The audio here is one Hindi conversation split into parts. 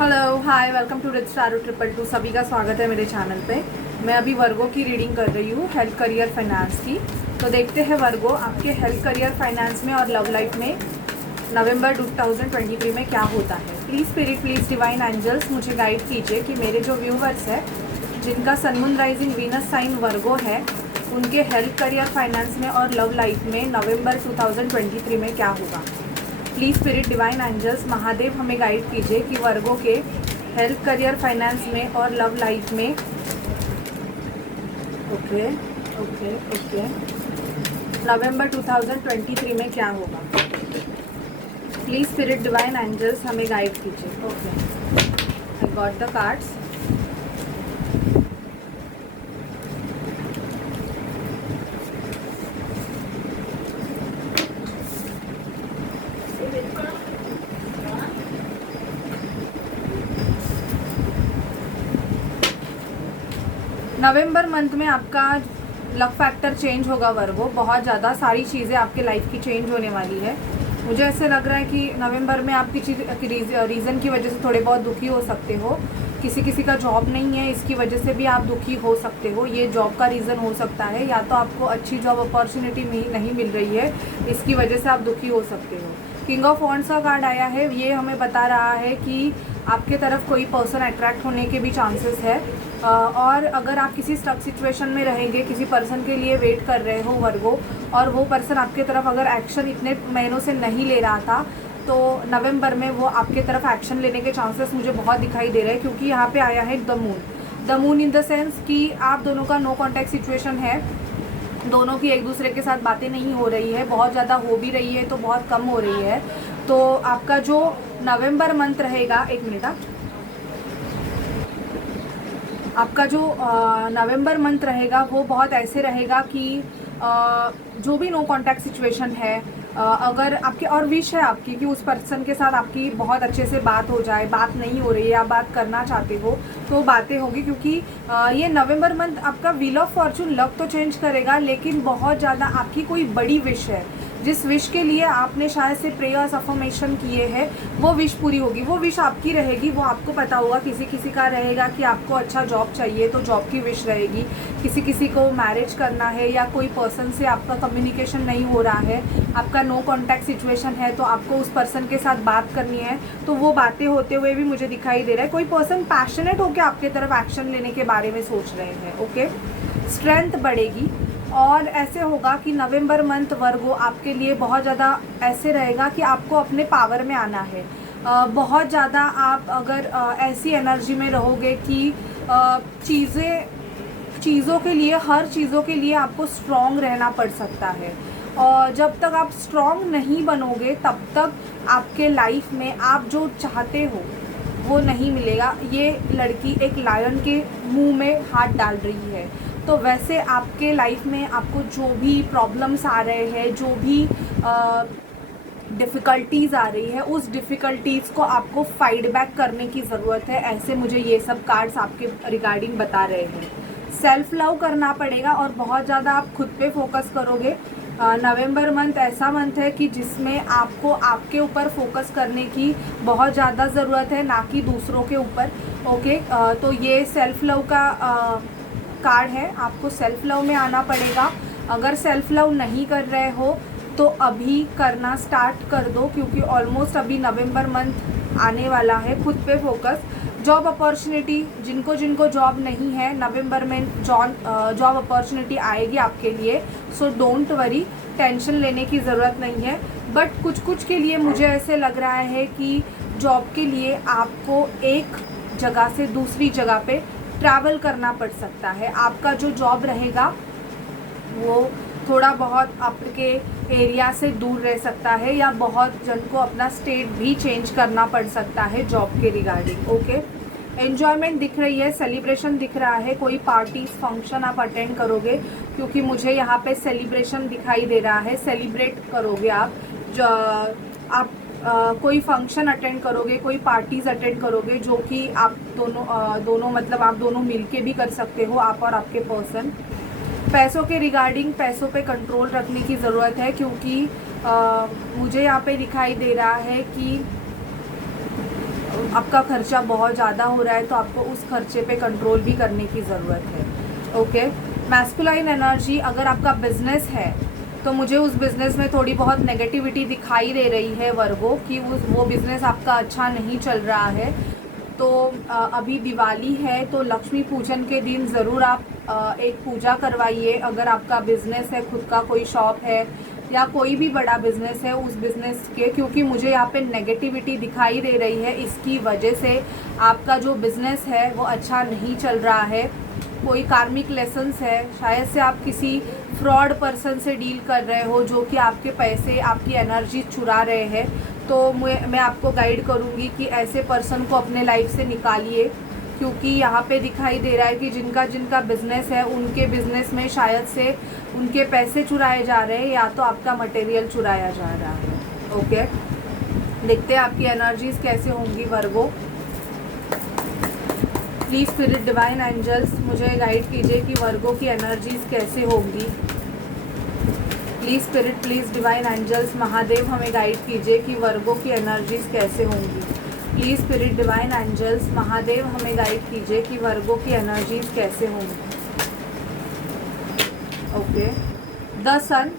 Hello hi welcome to rich Staro 222। सभी का स्वागत है मेरे चैनल पे। मैं अभी वर्गो की रीडिंग कर रही हूँ, हेल्थ करियर फाइनेंस की। तो देखते हैं वर्गो आपके हेल्थ करियर फाइनेंस में और लव लाइफ में नवंबर 2023 में क्या होता है। Please spirit, please divine angels मुझे गाइड कीजिए कि मेरे जो व्यूवर्स है जिनका sun moon rising Venus sign Virgo है उनके हेल्थ करियर फाइनेंस में और लव लाइफ में नवंबर 2023 में क्या होगा। Please spirit divine angels Mahadev हमें गाइड कीजिए कि वर्गो के हेल्थ करियर फाइनेंस में और लव लाइफ में ओके ओके ओके नवंबर 2023 में क्या होगा। प्लीज़ स्पिरिट डिवाइन एंजल्स हमें गाइड कीजिए। Okay, I got the cards. November month में आपका लक फैक्टर चेंज होगा वर्गो, बहुत ज़्यादा सारी चीज़ें आपके लाइफ की चेंज होने वाली है। मुझे ऐसे लग रहा है कि नवंबर में आप किसी रीज़न की वजह से थोड़े बहुत दुखी हो सकते हो। किसी का जॉब नहीं है, इसकी वजह से भी आप दुखी हो सकते हो। ये जॉब का रीज़न हो सकता है, या तो आपको अच्छी जॉब अपॉर्चुनिटी नहीं मिल रही है, इसकी वजह से आप दुखी हो सकते हो। किंग ऑफ वॉन्ड्स का कार्ड आया है, ये हमें बता रहा है कि आपके तरफ कोई पर्सन अट्रैक्ट होने के भी चांसेस है। और अगर आप किसी स्टक सिचुएशन में रहेंगे, किसी पर्सन के लिए वेट कर रहे हो वर्गो, और वो पर्सन आपके तरफ अगर एक्शन इतने महीनों से नहीं ले रहा था, तो नवंबर में वो आपके तरफ एक्शन लेने के चांसेस मुझे बहुत दिखाई दे रहे हैं। क्योंकि यहाँ पे आया है the moon in the sense कि आप दोनों का नो कॉन्टैक्ट सिचुएशन है, दोनों की एक दूसरे के साथ बातें नहीं हो रही है, बहुत ज़्यादा हो भी रही है तो बहुत कम हो रही है। तो आपका जो नवंबर मंथ रहेगा, एक मिनट, आपका जो नवंबर मंथ रहेगा वो बहुत ऐसे रहेगा कि जो भी नो कॉन्टैक्ट सिचुएशन है, अगर आपके और विश है आपकी कि उस पर्सन के साथ आपकी बहुत अच्छे से बात हो जाए, बात नहीं हो रही है, आप बात करना चाहते हो तो बातें होगी। क्योंकि ये नवंबर मंथ आपका व्हील ऑफ फॉर्चून लक तो चेंज करेगा, लेकिन बहुत ज़्यादा आपकी कोई बड़ी विश है, जिस विश के लिए आपने शायद से प्रेयर्स अफर्मेशन किए हैं, वो विश पूरी होगी। वो विश आपकी रहेगी, वो आपको पता होगा। किसी का रहेगा कि आपको अच्छा जॉब चाहिए तो जॉब की विश रहेगी। किसी को मैरिज करना है, या कोई पर्सन से आपका कम्युनिकेशन नहीं हो रहा है, आपका नो कॉन्टैक्ट सिचुएशन है, तो आपको उस पर्सन के साथ बात करनी है, तो वो बातें होते हुए भी मुझे दिखाई दे रहा है। कोई पर्सन पैशनेट होकर आपके तरफ एक्शन लेने के बारे में सोच रहे हैं। ओके, स्ट्रेंथ बढ़ेगी। और ऐसे होगा कि नवंबर मंथ वर्गो आपके लिए बहुत ज़्यादा ऐसे रहेगा कि आपको अपने पावर में आना है। बहुत ज़्यादा आप अगर ऐसी एनर्जी में रहोगे कि चीज़ों के लिए, हर चीज़ों के लिए आपको स्ट्रॉन्ग रहना पड़ सकता है। और जब तक आप स्ट्रॉन्ग नहीं बनोगे तब तक आपके लाइफ में आप जो चाहते हो वो नहीं मिलेगा। ये लड़की एक लायन के मुंह में हाथ डाल रही है। तो वैसे आपके लाइफ में आपको जो भी प्रॉब्लम्स आ रहे हैं, जो भी डिफ़िकल्टीज़ आ रही है, उस डिफ़िकल्टीज़ को आपको फाइट बैक करने की ज़रूरत है। ऐसे मुझे ये सब कार्ड्स आपके रिगार्डिंग बता रहे हैं। सेल्फ लव करना पड़ेगा और बहुत ज़्यादा आप खुद पे फोकस करोगे। नवंबर मंथ ऐसा मंथ है कि जिसमें आपको आपके ऊपर फोकस करने की बहुत ज़्यादा ज़रूरत है, ना कि दूसरों के ऊपर। ओके, तो ये सेल्फ लव का कार्ड है। आपको सेल्फ लव में आना पड़ेगा। अगर सेल्फ लव नहीं कर रहे हो तो अभी करना स्टार्ट कर दो, क्योंकि ऑलमोस्ट अभी नवंबर मंथ आने वाला है। खुद पे फोकस। जॉब अपॉर्चुनिटी, जिनको जॉब नहीं है, नवंबर में जॉब अपॉर्चुनिटी आएगी आपके लिए। सो डोंट वरी, टेंशन लेने की ज़रूरत नहीं है। बट कुछ के लिए मुझे ऐसे लग रहा है कि जॉब के लिए आपको एक जगह से दूसरी जगह पे ट्रैवल करना पड़ सकता है। आपका जो जॉब रहेगा वो थोड़ा बहुत आपके एरिया से दूर रह सकता है, या बहुत जन को अपना स्टेट भी चेंज करना पड़ सकता है जॉब के रिगार्डिंग। ओके, एन्जॉयमेंट दिख रही है, सेलिब्रेशन दिख रहा है। कोई पार्टीज फंक्शन आप अटेंड करोगे, क्योंकि मुझे यहाँ पे सेलिब्रेशन दिखाई दे रहा है। सेलिब्रेट करोगे आप कोई फंक्शन अटेंड करोगे, कोई पार्टीज़ अटेंड करोगे, जो कि आप दोनों मतलब आप दोनों मिलके भी कर सकते हो, आप और आपके पर्सन। पैसों के रिगार्डिंग पैसों पे कंट्रोल रखने की ज़रूरत है, क्योंकि मुझे यहाँ पे दिखाई दे रहा है कि आपका खर्चा बहुत ज़्यादा हो रहा है तो आपको उस खर्चे पे कंट्रोल भी करने की ज़रूरत है। ओके, मैस्कुलाइन एनर्जी, अगर आपका बिजनेस है तो मुझे उस बिज़नेस में थोड़ी बहुत नेगेटिविटी दिखाई दे रही है वर्गो, कि वो बिज़नेस आपका अच्छा नहीं चल रहा है। तो अभी दिवाली है तो लक्ष्मी पूजन के दिन ज़रूर आप एक पूजा करवाइए। अगर आपका बिज़नेस है, खुद का कोई शॉप है या कोई भी बड़ा बिज़नेस है उस बिज़नेस के, क्योंकि मुझे यहाँ पे नेगेटिविटी दिखाई दे रही है, इसकी वजह से आपका जो बिज़नेस है वो अच्छा नहीं चल रहा है। कोई कार्मिक लेसन्स है, शायद से आप किसी फ्रॉड पर्सन से डील कर रहे हो जो कि आपके पैसे, आपकी एनर्जी चुरा रहे हैं। तो मैं आपको गाइड करूँगी कि ऐसे पर्सन को अपने लाइफ से निकालिए, क्योंकि यहाँ पे दिखाई दे रहा है कि जिनका बिज़नेस है उनके बिज़नेस में शायद से उनके पैसे चुराए जा रहे हैं या तो आपका मटेरियल चुराया जा रहा है। ओके, देखते हैं आपकी एनर्जीज़ कैसे होंगी Virgo. Please spirit divine angels मुझे गाइड कीजिए कि वर्गो की एनर्जीज़ कैसे होंगी। Please spirit, please divine angels Mahadev हमें गाइड कीजिए कि वर्गो की एनर्जीज़ कैसे होंगी। Please spirit divine angels Mahadev हमें गाइड कीजिए कि वर्गो की एनर्जीज़ कैसे होंगी। Okay, the sun,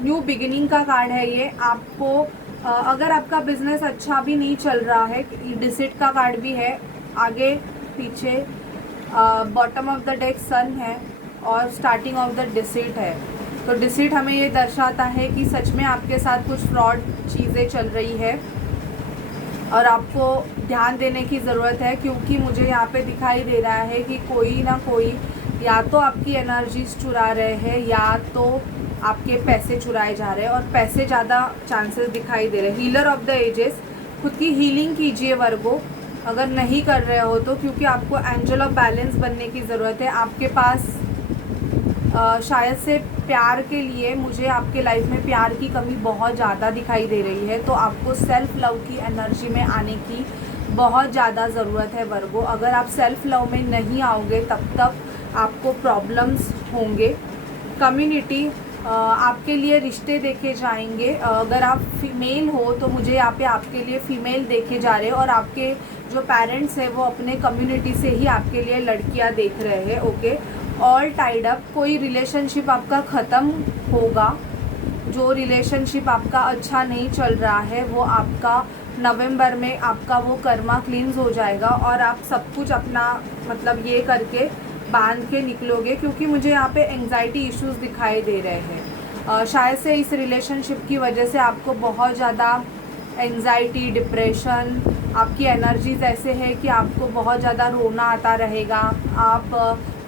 new beginning का कार्ड है ये। आपको अगर आपका बिजनेस अच्छा भी नहीं चल रहा है, डिसिट का कार्ड भी है आगे पीछे, बॉटम ऑफ द डेक सन है और स्टार्टिंग ऑफ द डिसिट है। तो डिसिट हमें ये दर्शाता है कि सच में आपके साथ कुछ फ्रॉड चीज़ें चल रही है और आपको ध्यान देने की ज़रूरत है, क्योंकि मुझे यहाँ पे दिखाई दे रहा है कि कोई ना कोई या तो आपकी एनर्जीज चुरा रहे हैं या तो आपके पैसे चुराए जा रहे हैं, और पैसे ज़्यादा चांसेस दिखाई दे रहे हैं। हीलर ऑफ द एजेस, खुद की हीलिंग कीजिए वर्गो अगर नहीं कर रहे हो तो, क्योंकि आपको एंजल ऑफ बैलेंस बनने की ज़रूरत है। आपके पास शायद से प्यार के लिए, मुझे आपके लाइफ में प्यार की कमी बहुत ज़्यादा दिखाई दे रही है, तो आपको सेल्फ लव की एनर्जी में आने की बहुत ज़्यादा ज़रूरत है वर्गो। अगर आप सेल्फ लव में नहीं आओगे तब तक आपको प्रॉब्लम्स होंगे। कम्युनिटी, आपके लिए रिश्ते देखे जाएंगे। अगर आप फीमेल हो तो मुझे यहाँ पे आपके लिए फ़ीमेल देखे जा रहे हैं, और आपके जो पेरेंट्स हैं वो अपने कम्युनिटी से ही आपके लिए लड़कियाँ देख रहे हैं। ओके, ऑल टाइड अप, कोई रिलेशनशिप आपका ख़त्म होगा। जो रिलेशनशिप आपका अच्छा नहीं चल रहा है वो आपका नवंबर में आपका वो कर्मा क्लींस हो जाएगा और आप सब कुछ अपना मतलब ये करके बांध के निकलोगे, क्योंकि मुझे यहाँ पे एंग्जाइटी इश्यूज दिखाई दे रहे हैं। शायद से इस रिलेशनशिप की वजह से आपको बहुत ज़्यादा एंग्जाइटी, डिप्रेशन, आपकी एनर्जीज ऐसे है कि आपको बहुत ज़्यादा रोना आता रहेगा। आप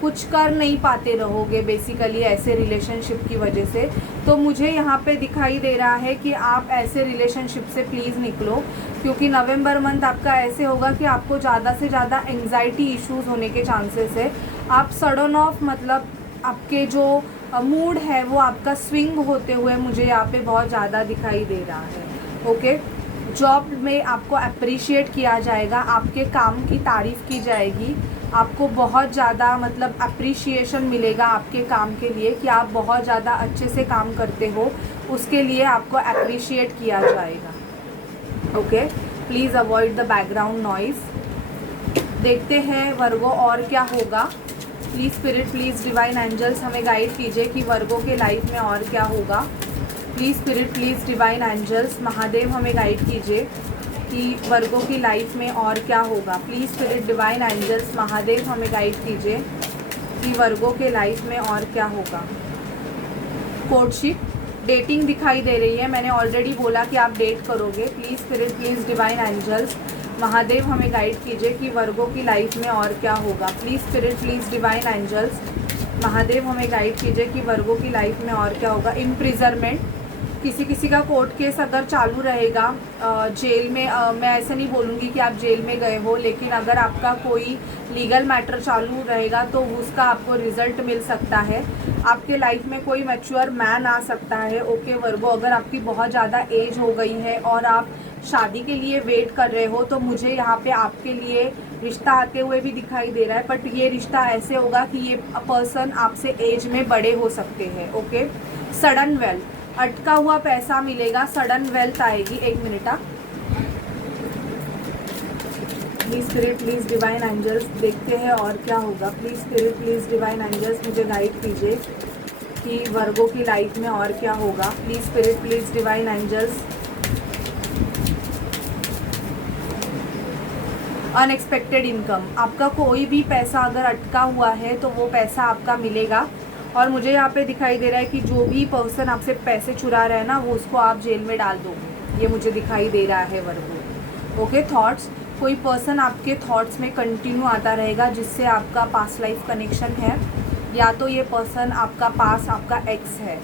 कुछ कर नहीं पाते रहोगे बेसिकली ऐसे रिलेशनशिप की वजह से। तो मुझे यहाँ पे दिखाई दे रहा है कि आप ऐसे रिलेशनशिप से प्लीज़ निकलो, क्योंकि नवंबर मंथ आपका ऐसे होगा कि आपको ज़्यादा से ज़्यादा एंग्जाइटी इश्यूज होने के चांसेस है। आप सडन ऑफ मतलब आपके जो मूड है वो आपका स्विंग होते हुए मुझे यहाँ पे बहुत ज़्यादा दिखाई दे रहा है। ओके, जॉब में आपको अप्रिशिएट किया जाएगा, आपके काम की तारीफ़ की जाएगी, आपको बहुत ज़्यादा मतलब अप्रिशिएशन मिलेगा आपके काम के लिए कि आप बहुत ज़्यादा अच्छे से काम करते हो, उसके लिए आपको अप्रिशिएट किया जाएगा। Okay, please avoid the background noise. देखते हैं वर्गो और क्या होगा। Please spirit, please divine angels हमें गाइड कीजिए कि वर्गो के लाइफ में और क्या होगा। Please spirit, please divine angels Mahadev हमें गाइड कीजिए कि वर्गो की लाइफ में और क्या होगा। Please spirit divine angels Mahadev हमें गाइड कीजिए कि वर्गो के लाइफ में और क्या होगा। कोर्टशिप, डेटिंग दिखाई दे रही है, मैंने ऑलरेडी बोला कि आप डेट करोगे। Please spirit, please divine angels Mahadev हमें गाइड कीजिए कि वर्गो की लाइफ में और क्या होगा। Please spirit, please divine angels Mahadev हमें गाइड कीजिए कि वर्गो की लाइफ में और क्या होगा। इम्प्रिजनमेंट, किसी का कोर्ट केस अगर चालू रहेगा जेल में, मैं ऐसे नहीं बोलूँगी कि आप जेल में गए हो, लेकिन अगर आपका कोई लीगल मैटर चालू रहेगा तो उसका आपको रिज़ल्ट मिल सकता है। आपके लाइफ में कोई मैच्योर मैन आ सकता है। ओके वर्गो, अगर आपकी बहुत ज़्यादा एज हो गई है और आप शादी के लिए वेट कर रहे हो तो मुझे यहाँ पे आपके लिए रिश्ता आते हुए भी दिखाई दे रहा है, बट ये रिश्ता ऐसे होगा कि ये पर्सन आपसे एज में बड़े हो सकते हैं। ओके, सडन वेल्थ, अटका हुआ पैसा मिलेगा, सडन वेल्थ आएगी। एक minute, please spirit, please divine angels, देखते हैं और क्या होगा। Please spirit, please divine angels, मुझे गाइड कीजिए कि वर्गो की लाइफ में और क्या होगा। Please spirit, please divine angels. Unexpected income, आपका कोई भी पैसा अगर अटका हुआ है तो वो पैसा आपका मिलेगा। और मुझे यहाँ पे दिखाई दे रहा है कि जो भी पर्सन आपसे पैसे चुरा रहा है ना, वो उसको आप जेल में डाल दोगे, ये मुझे दिखाई दे रहा है वर्गो। ओके, थॉट्स, कोई पर्सन आपके थॉट्स में कंटिन्यू आता रहेगा जिससे आपका पास्ट लाइफ कनेक्शन है, या तो ये पर्सन आपका पास आपका एक्स है,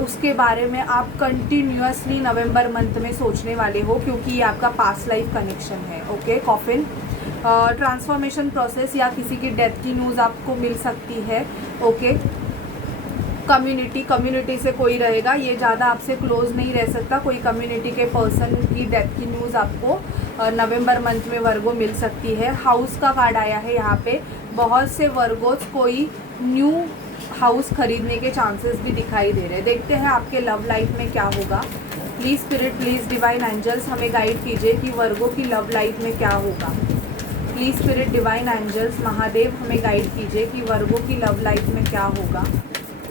उसके बारे में आप कंटिन्यूअसली नवंबर मंथ में सोचने वाले हो क्योंकि ये आपका पास्ट लाइफ कनेक्शन है। ओके, कॉफिन, ट्रांसफॉर्मेशन प्रोसेस या किसी की डेथ की न्यूज़ आपको मिल सकती है। ओके, कम्युनिटी से कोई रहेगा, ये ज़्यादा आपसे क्लोज नहीं रह सकता, कोई कम्युनिटी के पर्सन की डेथ की न्यूज़ आपको नवंबर मंथ में वर्गो मिल सकती है। हाउस का कार्ड आया है यहाँ पे, बहुत से वर्गोज कोई न्यू हाउस खरीदने के चांसेस भी दिखाई दे रहे हैं। देखते हैं आपके लव लाइफ में क्या होगा। Please spirit, please divine angels, हमें गाइड कीजिए कि वर्गो की लव लाइफ में क्या होगा। Please spirit, divine angels, Mahadev, हमें गाइड कीजिए कि वर्गो की लव लाइफ में क्या होगा।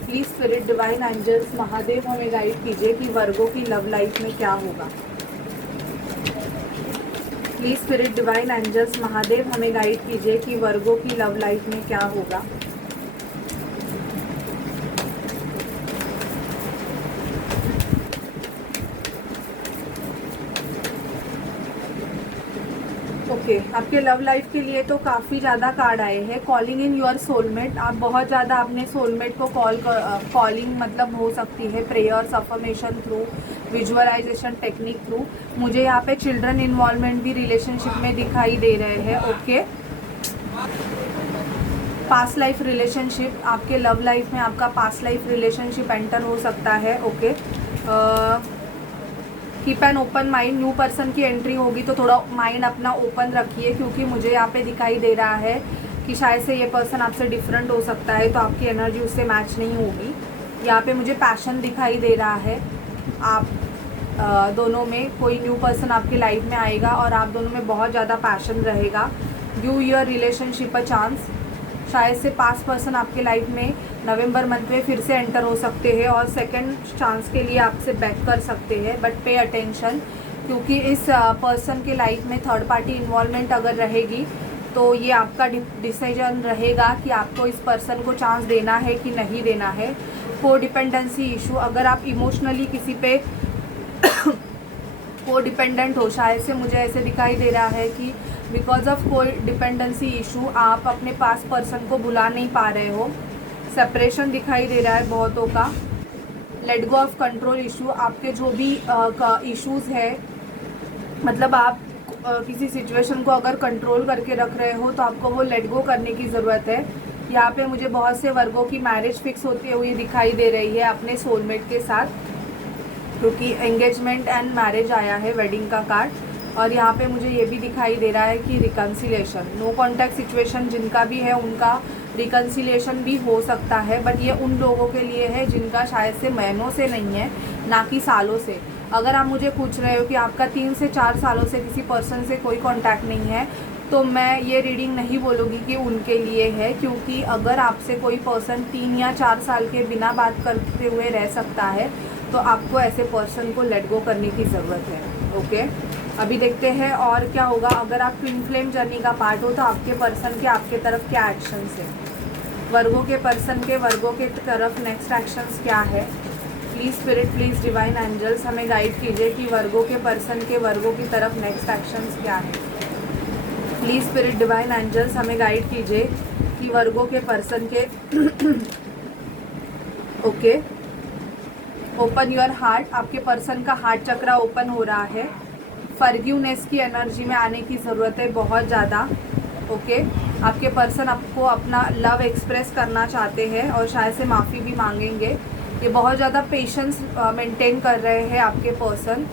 Please spirit, divine angels, Mahadev, हमें गाइड कीजिए कि वर्गो की लव लाइफ में क्या होगा। Please spirit, divine angels, Mahadev, हमें गाइड कीजिए कि वर्गो की लव लाइफ में क्या होगा। ओके, आपके लव लाइफ के लिए तो काफ़ी ज़्यादा कार्ड आए हैं। कॉलिंग इन योर सोलमेट, आप बहुत ज़्यादा अपने सोलमेट को कॉलिंग मतलब हो सकती है prayers, affirmation through, visualisation technique through. मुझे यहाँ पे चिल्ड्रन इन्वॉल्वमेंट भी रिलेशनशिप में दिखाई दे रहे हैं। ओके, पास्ट लाइफ रिलेशनशिप, आपके लव लाइफ में आपका पास्ट लाइफ रिलेशनशिप एंटर हो सकता है। Okay, keep an open mind, new person की एंट्री होगी तो थोड़ा माइंड अपना ओपन रखिए क्योंकि मुझे यहाँ पे दिखाई दे रहा है कि शायद से ये पर्सन आपसे डिफरेंट हो सकता है, तो आपकी एनर्जी उससे मैच नहीं होगी। यहाँ पे मुझे पैशन दिखाई दे रहा है, आप दोनों में कोई न्यू पर्सन आपकी लाइफ में आएगा और आप दोनों में बहुत ज़्यादा पैशन रहेगा। Give your relationship a chance, शायद से पास्ट पर्सन आपके लाइफ में नवंबर मंथ में फिर से एंटर हो सकते हैं और सेकंड चांस के लिए आपसे बैक कर सकते हैं। बट पे अटेंशन, क्योंकि इस पर्सन के लाइफ में थर्ड पार्टी इन्वॉल्वमेंट अगर रहेगी तो ये आपका डिसीजन रहेगा कि आपको इस पर्सन को चांस देना है कि नहीं देना है। को डिपेंडेंसी इशू, अगर आप इमोशनली किसी पे को डिपेंडेंट हो, शायद से मुझे ऐसे दिखाई दे रहा है कि बिकॉज ऑफ कोई डिपेंडेंसी इशू आप अपने पास पर्सन को भुला नहीं पा रहे हो। सेपरेशन दिखाई दे रहा है बहुतों का। Let go of control issue, आपके जो भी इश्यूज़ है, मतलब आप किसी सिचुएशन को अगर कंट्रोल करके रख रहे हो तो आपको वो लेट गो करने की ज़रूरत है। यहाँ पे मुझे बहुत से वर्गों की मैरिज फिक्स होती हुई दिखाई दे रही है अपने सोलमेट के साथ, क्योंकि एंगेजमेंट एंड मैरिज आया है, वेडिंग का कार्ड। और यहाँ पे मुझे ये भी दिखाई दे रहा है कि रिकन्सिलेशन, नो कॉन्टैक्ट सिचुएशन जिनका भी है उनका रिकन्सिलेशन भी हो सकता है, बट ये उन लोगों के लिए है जिनका शायद से महीनों से नहीं है, ना कि सालों से। अगर आप मुझे पूछ रहे हो कि आपका 3 से 4 सालों से किसी पर्सन से कोई कांटेक्ट नहीं है, तो मैं ये रीडिंग नहीं बोलूँगी कि उनके लिए है, क्योंकि अगर आपसे कोई पर्सन 3 या 4 साल के बिना बात करते हुए रह सकता है तो आपको ऐसे पर्सन को लेट गो करने की ज़रूरत है। ओके, अभी देखते हैं और क्या होगा। अगर आप ट्विन फ्लेम जर्नी का पार्ट हो तो आपके पर्सन के आपके तरफ क्या एक्शंस है, वर्गों के पर्सन के वर्गों के तरफ नेक्स्ट एक्शंस क्या है। Please spirit, please divine angels, हमें गाइड कीजिए कि वर्गों के पर्सन के वर्गों की तरफ नेक्स्ट एक्शंस क्या है। प्लीज़ स्पिरिट, डिवाइन एंजल्स, हमें गाइड कीजिए कि वर्गों के पर्सन के ओके, ओपन योर हार्ट, आपके पर्सन का हार्ट चक्रा ओपन हो रहा है। फॉरगिवनेस की एनर्जी में आने की ज़रूरत है बहुत ज़्यादा। ओके, आपके पर्सन आपको अपना लव एक्सप्रेस करना चाहते हैं और शायद से माफ़ी भी मांगेंगे। ये बहुत ज़्यादा पेशेंस मेंटेन कर रहे हैं आपके पर्सन।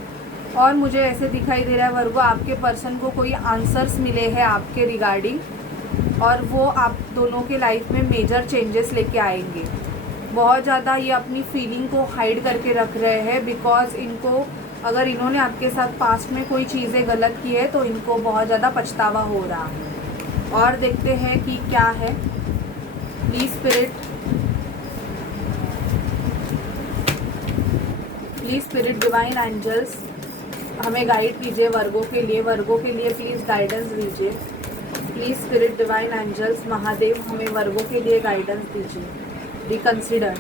और मुझे ऐसे दिखाई दे रहा है वर्गो, आपके पर्सन को कोई आंसर्स मिले हैं आपके रिगार्डिंग और वो आप दोनों के लाइफ में मेजर चेंजेस लेके आएंगे। बहुत ज़्यादा ये अपनी फीलिंग को हाइड करके रख रहे हैं बिकॉज इनको अगर इन्होंने आपके साथ पास्ट में कोई चीज़ें गलत की है तो इनको बहुत ज़्यादा पछतावा हो रहा है। और देखते हैं कि क्या है। प्लीज़ स्पिरिट डिवाइन एंजल्स हमें गाइड कीजिए वर्गो के लिए प्लीज़ गाइडेंस दीजिए। Please spirit divine angels Mahadev हमें वर्गो के लिए गाइडेंस दीजिए। Reconsider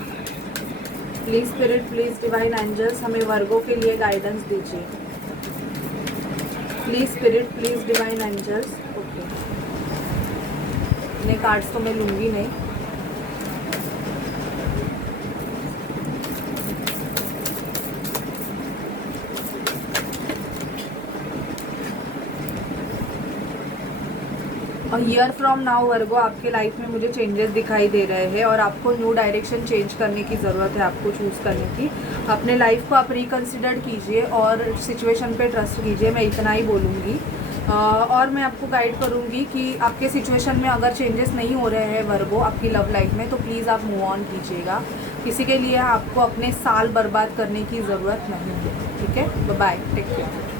please spirit please divine angels हमें वर्गो के लिए गाइडेंस दीजिए। Please spirit please divine angels. Okay, इतने कार्ड्स तो मैं लूँगी नहीं। और ईयर फ्रॉम नाउ वर्गो आपके लाइफ में मुझे चेंजेस दिखाई दे रहे हैं और आपको न्यू डायरेक्शन चेंज करने की ज़रूरत है, आपको चूज़ करने की। अपने लाइफ को आप रिकंसिडर कीजिए और सिचुएशन पे ट्रस्ट कीजिए, मैं इतना ही बोलूँगी। और मैं आपको गाइड करूँगी कि आपके सिचुएशन में अगर चेंजेस नहीं हो रहे हैं वर्गो आपकी लव लाइफ में, तो प्लीज़ आप मूव ऑन कीजिएगा। किसी के लिए आपको अपने साल बर्बाद करने की ज़रूरत नहीं है। ठीक है, बाय, टेक केयर।